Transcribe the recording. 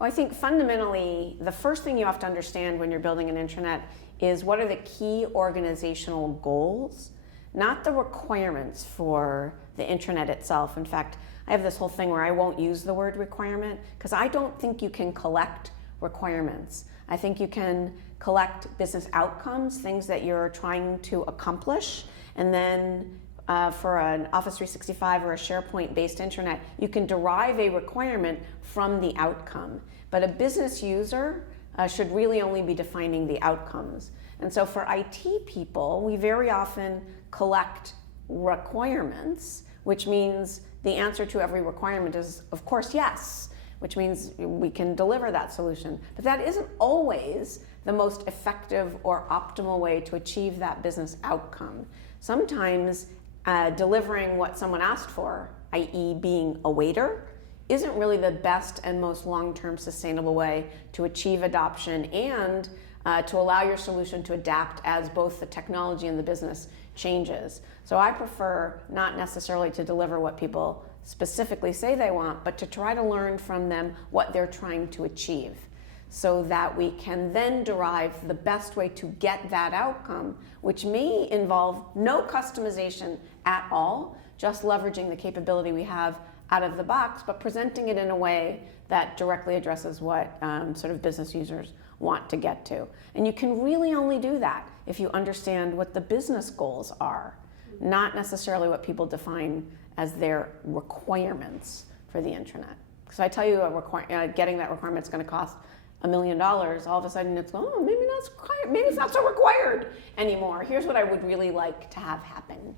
Well, I think fundamentally, the first thing you have to understand when you're building an intranet is what are the key organizational goals, not the requirements for the intranet itself. In fact, I have this whole thing where I won't use the word requirement because I don't think you can collect requirements. I think you can collect business outcomes, things that you're trying to accomplish, and then for an Office 365 or a SharePoint-based intranet, you can derive a requirement from the outcome. But a business user should really only be defining the outcomes. And so for IT people, we very often collect requirements, which means the answer to every requirement is, of course, yes, which means we can deliver that solution. But that isn't always the most effective or optimal way to achieve that business outcome. Sometimes delivering what someone asked for, i.e. being a waiter, isn't really the best and most long-term sustainable way to achieve adoption and to allow your solution to adapt as both the technology and the business changes. So I prefer not necessarily to deliver what people specifically say they want, but to try to learn from them what they're trying to achieve, so that we can then derive the best way to get that outcome, which may involve no customization at all, just leveraging the capability we have out of the box, but presenting it in a way that directly addresses what sort of business users want to get to. And you can really only do that if you understand what the business goals are, not necessarily what people define as their requirements for the intranet. So I tell you getting that requirement is going to cost $1 million, all of a sudden it's, oh, maybe it's not so required anymore. Here's what I would really like to have happen.